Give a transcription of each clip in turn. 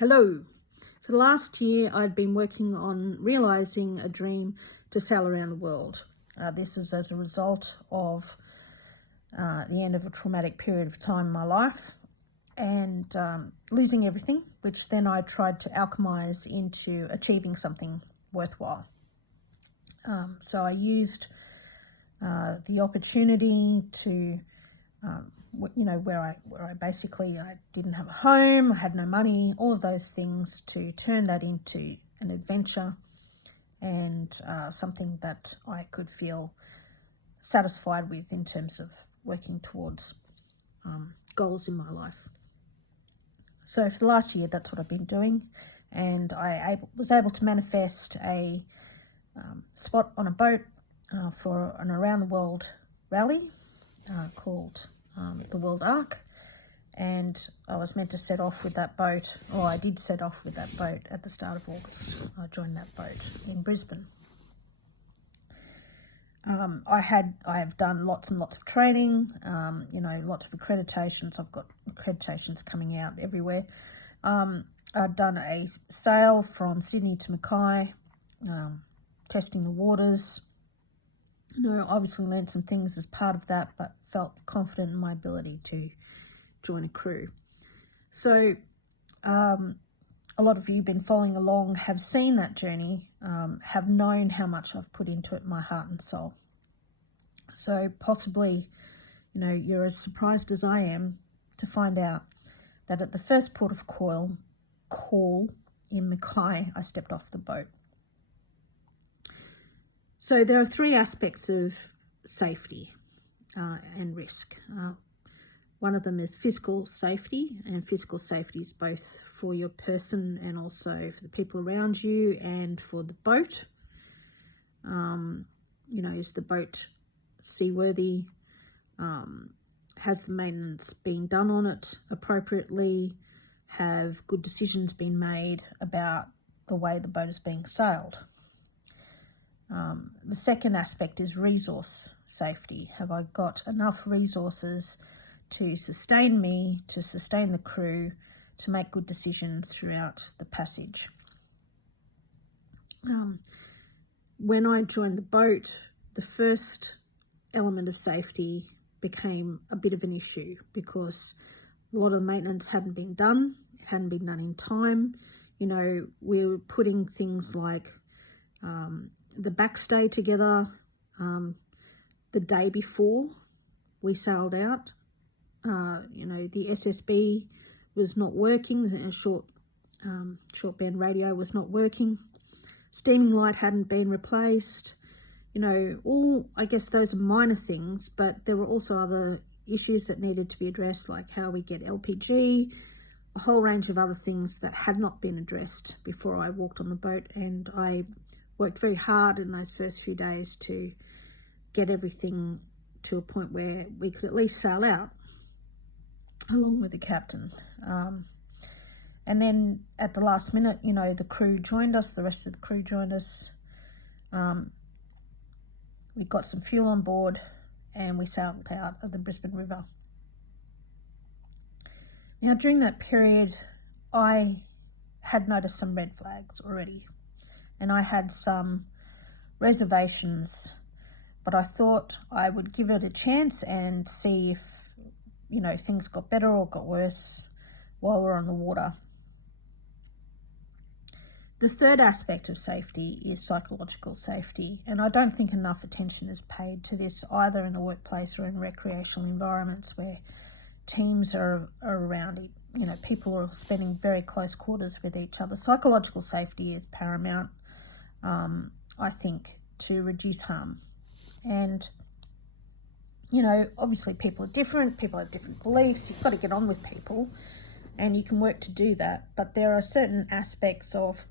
Hello. For the last year, I'd been working on realising a dream to sail around the world. This is as a result of the end of a traumatic period of time in my life and losing everything, which then I tried to alchemise into achieving something worthwhile. So I used the opportunity to where I basically didn't have a home, I had no money, all of those things, to turn that into an adventure and something that I could feel satisfied with in terms of working towards goals in my life. So for the last year, that's what I've been doing, and I was able to manifest a spot on a boat for an around the world rally called the World Arc, and I was meant to set off with that boat, or I did set off with that boat at the start of August. I joined that boat in Brisbane. I have done lots and lots of training, lots of accreditations. I've got accreditations coming out everywhere. I've done a sail from Sydney to Mackay, testing the waters. Obviously learned some things as part of that, but felt confident in my ability to join a crew. So a lot of you have been following along, have seen that journey, have known how much I've put into it, my heart and soul. So possibly, you're as surprised as I am to find out that at the first port of call in Mackay, I stepped off the boat. So there are three aspects of safety and risk. One of them is physical safety, and physical safety is both for your person and also for the people around you and for the boat. Is the boat seaworthy? Has the maintenance been done on it appropriately? Have good decisions been made about the way the boat is being sailed? The second aspect is resource safety. Have I got enough resources to sustain me, to sustain the crew, to make good decisions throughout the passage? When I joined the boat, the first element of safety became a bit of an issue because a lot of the maintenance hadn't been done. It hadn't been done in time. We were putting things like the backstay together the day before we sailed out. The SSB was not working, the short band radio was not working, steaming light hadn't been replaced. I guess those are minor things, but there were also other issues that needed to be addressed, like how we get LPG, a whole range of other things that had not been addressed before I walked on the boat, and I worked very hard in those first few days to get everything to a point where we could at least sail out along with the captain. And then at the last minute, the crew joined us, the rest of the crew joined us. We got some fuel on board and we sailed out of the Brisbane River. Now, during that period, I had noticed some red flags already, and I had some reservations, but I thought I would give it a chance and see if, things got better or got worse while we're on the water. The third aspect of safety is psychological safety, and I don't think enough attention is paid to this either in the workplace or in recreational environments where teams are around it. People are spending very close quarters with each other. Psychological safety is paramount, I think, to reduce harm. And, obviously people are different, people have different beliefs, you've got to get on with people, and you can work to do that. But there are certain aspects of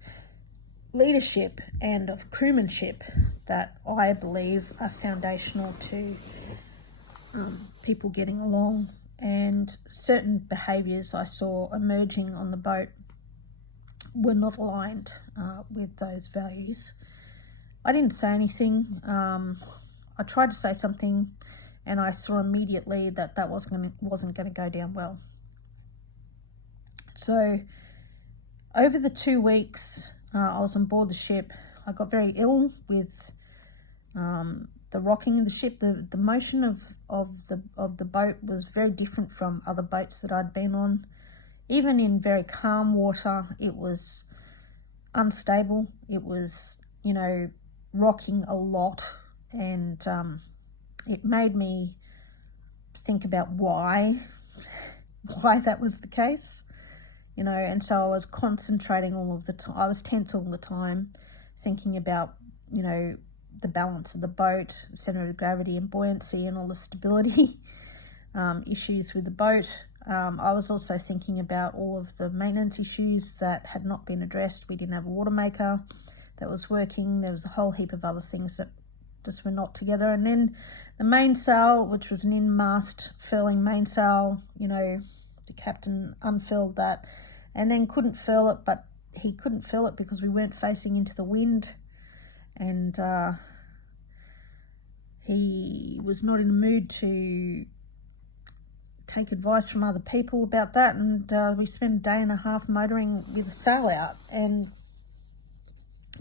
leadership and of crewmanship that I believe are foundational to people getting along, and certain behaviours I saw emerging on the boat were not aligned with those values. I didn't say anything. I tried to say something, and I saw immediately that wasn't going to go down well. So Over the 2 weeks I was on board the ship, I got very ill with the rocking of the ship. The motion of the boat was very different from other boats that I'd been on. Even in very calm water, it was unstable. It was, you know, rocking a lot, and it made me think about why that was the case, you know. And so I was concentrating all of the time. I was tense all the time, thinking about, you know, the balance of the boat, center of gravity and buoyancy, and all the stability issues with the boat. I was also thinking about all of the maintenance issues that had not been addressed. We didn't have a water maker that was working. There was a whole heap of other things that just were not together. And then the mainsail, which was an in-mast furling mainsail, you know, the captain unfurled that and then couldn't furl it, but he couldn't furl it because we weren't facing into the wind, and he was not in the mood to take advice from other people about that, and we spent a day and a half motoring with the sail out, and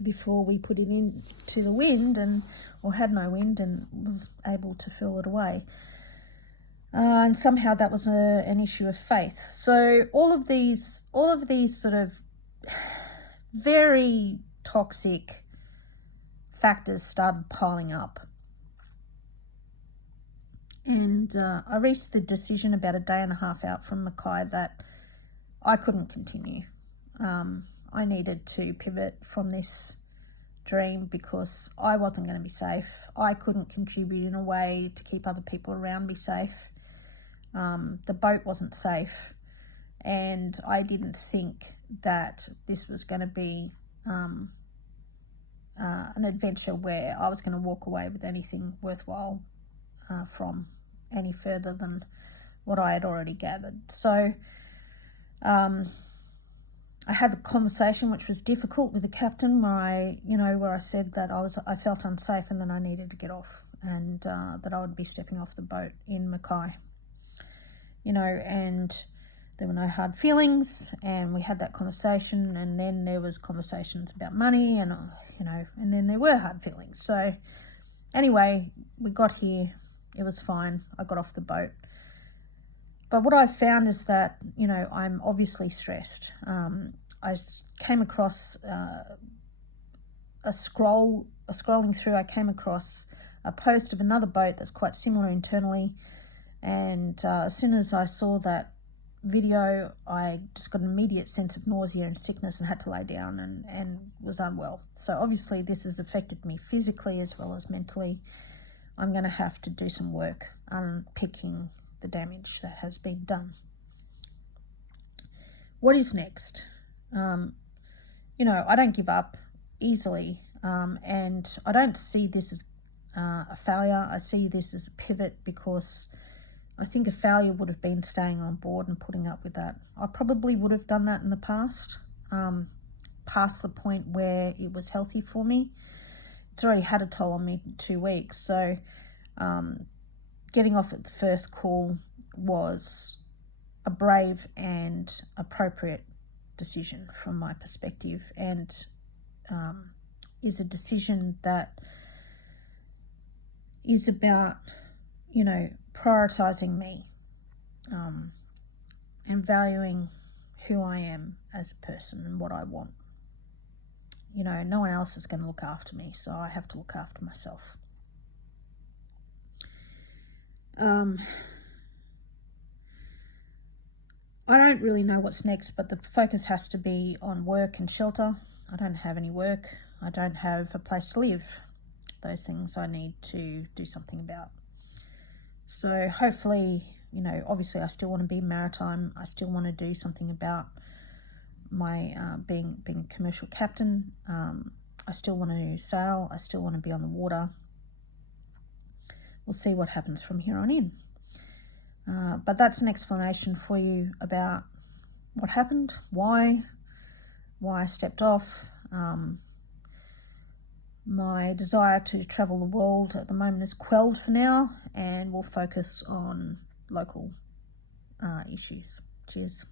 before we put it into the wind, or had no wind, and was able to furl it away. And somehow that was an issue of faith. So all of these sort of very toxic factors started piling up. And I reached the decision about a day and a half out from Mackay that I couldn't continue. I needed to pivot from this dream because I wasn't going to be safe. I couldn't contribute in a way to keep other people around me safe. The boat wasn't safe, and I didn't think that this was going to be an adventure where I was going to walk away with anything worthwhile from any further than what I had already gathered. So I had the conversation, which was difficult, with the captain, where I said that I felt unsafe and that I needed to get off, and that I would be stepping off the boat in Mackay. You know, and there were no hard feelings, and we had that conversation, and then there was conversations about money, and and then there were hard feelings. So anyway, we got here, it was fine, I got off the boat. But what I found is that, I'm obviously stressed. I came across scrolling through, I came across a post of another boat that's quite similar internally. And as soon as I saw that video, I just got an immediate sense of nausea and sickness and had to lay down and was unwell. So obviously this has affected me physically as well as mentally. I'm going to have to do some work unpicking the damage that has been done. What is next? I don't give up easily, and I don't see this as a failure. I see this as a pivot, because I think a failure would have been staying on board and putting up with that. I probably would have done that in the past, past the point where it was healthy for me. It's already had a toll on me 2 weeks. So getting off at the first call was a brave and appropriate decision from my perspective, and is a decision that is about, prioritizing me and valuing who I am as a person and what I want. No one else is going to look after me, so I have to look after myself. I don't really know what's next, but the focus has to be on work and shelter. I don't have any work. I don't have a place to live. Those things I need to do something about. So hopefully, obviously I still want to be maritime. I still want to do something about my being commercial captain. I still want to sail. I still want to be on the water. We'll see what happens from here on in. But that's an explanation for you about what happened, why I stepped off. My desire to travel the world at the moment is quelled for now, and we'll focus on local issues. Cheers.